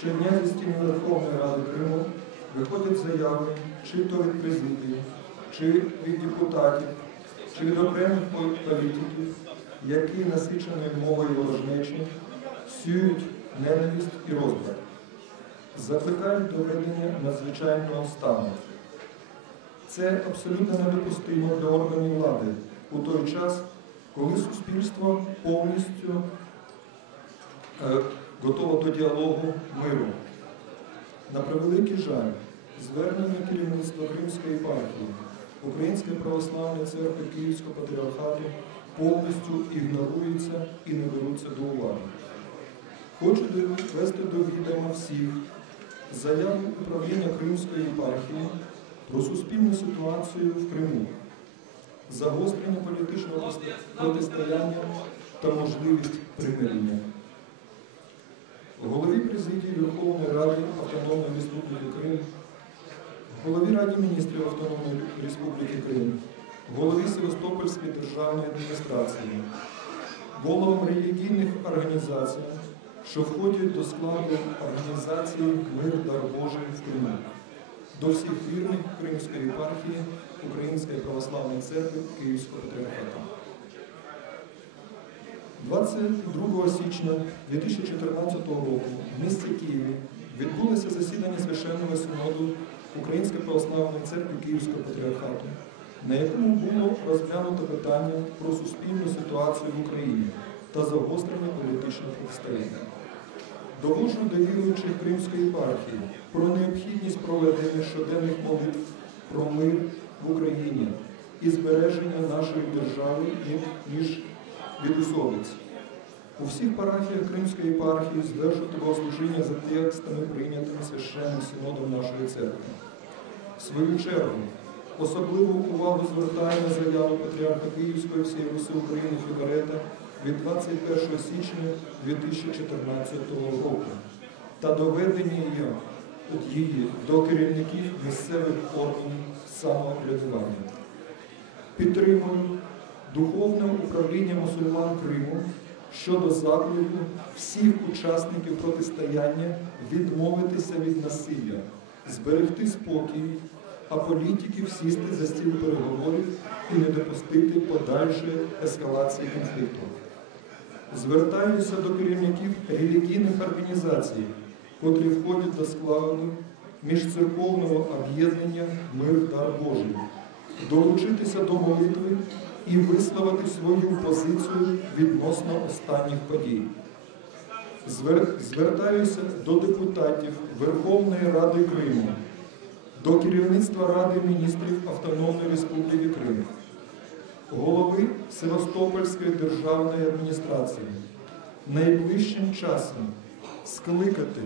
щодня зі стіни Верховної Ради Криму виходять заяви чи то від президії, чи від депутатів, чи від окремих політиків, які насиченою мовою ворожнечі сіють ненависть і розбрат, закликають до ведення надзвичайного стану. Це абсолютно недопустимо для органів влади у той час, коли суспільство повністю е, готове до діалогу миру. На превеликий жаль, звернення керівництва Кримської партії Української православної церкви Київського патріархату повністю ігноруються і не беруться до уваги. Хочу довести до відома всіх заяву управління Кримської єпархії про суспільну ситуацію в Криму, загострення політичного протистояння та можливість примирення. Голові президії Верховної Ради Автономної Республіки Крим, голові Раді міністрів Автономної Республіки Крим, голові Севастопольської державної адміністрації, головам релігійних організацій, що входять до складу організації Мир Дар Божий в Криму, до всіх вірних Кримської єпархії Української православної церкви Київського патріархату. 22 січня 2014 року в місті Києві відбулося засідання священного синоду Української православної церкви Київського патріархату, на якому було розглянуто питання про суспільну ситуацію в Україні та загострення політичних протистояння. Довожу до віруючих Кримської єпархії про необхідність проведення щоденних молитв про мир в Україні і збереження нашої держави ніж від. У всіх парафіях Кримської єпархії здержувати богослужіння за текстами, прийнятими священним синодом нашої церкви. В свою чергу, особливу увагу звертає на заяву Патріарха Київської всієї Руси України Філарета від 21 січня 2014 року та доведення її до керівників місцевих органів самоврядування. Підтримую духовне управління мусульман Криму щодо заклику всіх учасників протистояння відмовитися від насилля, зберегти спокій, а політиків сісти за стіл переговорів і не допустити подальшої ескалації конфлікту. Звертаюся до керівників релігійних організацій, котрі входять до складу міжцерковного об'єднання Мир Дар Божий, долучитися до молитви і висловити свою позицію відносно останніх подій. Звертаюся до депутатів Верховної Ради Криму, до керівництва Ради міністрів Автономної Республіки Крим, голови Севастопольської державної адміністрації найближчим часом скликати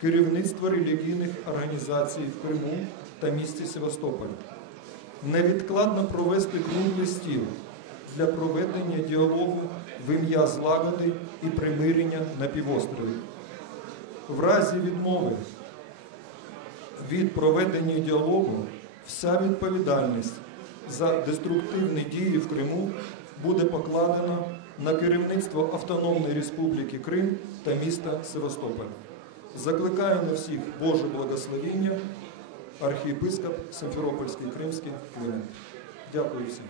керівництво релігійних організацій в Криму та місті Севастополь невідкладно провести круглий стіл для проведення діалогу в ім'я злагоди і примирення на півострові. В разі відмови від проведення діалогу вся відповідальність за деструктивні дії в Криму буде покладена на керівництво Автономної Республіки Крим та міста Севастополь. Закликаю на всіх Боже благословіння архієпископ Симферопольський Кримський Климент. Дякую всім.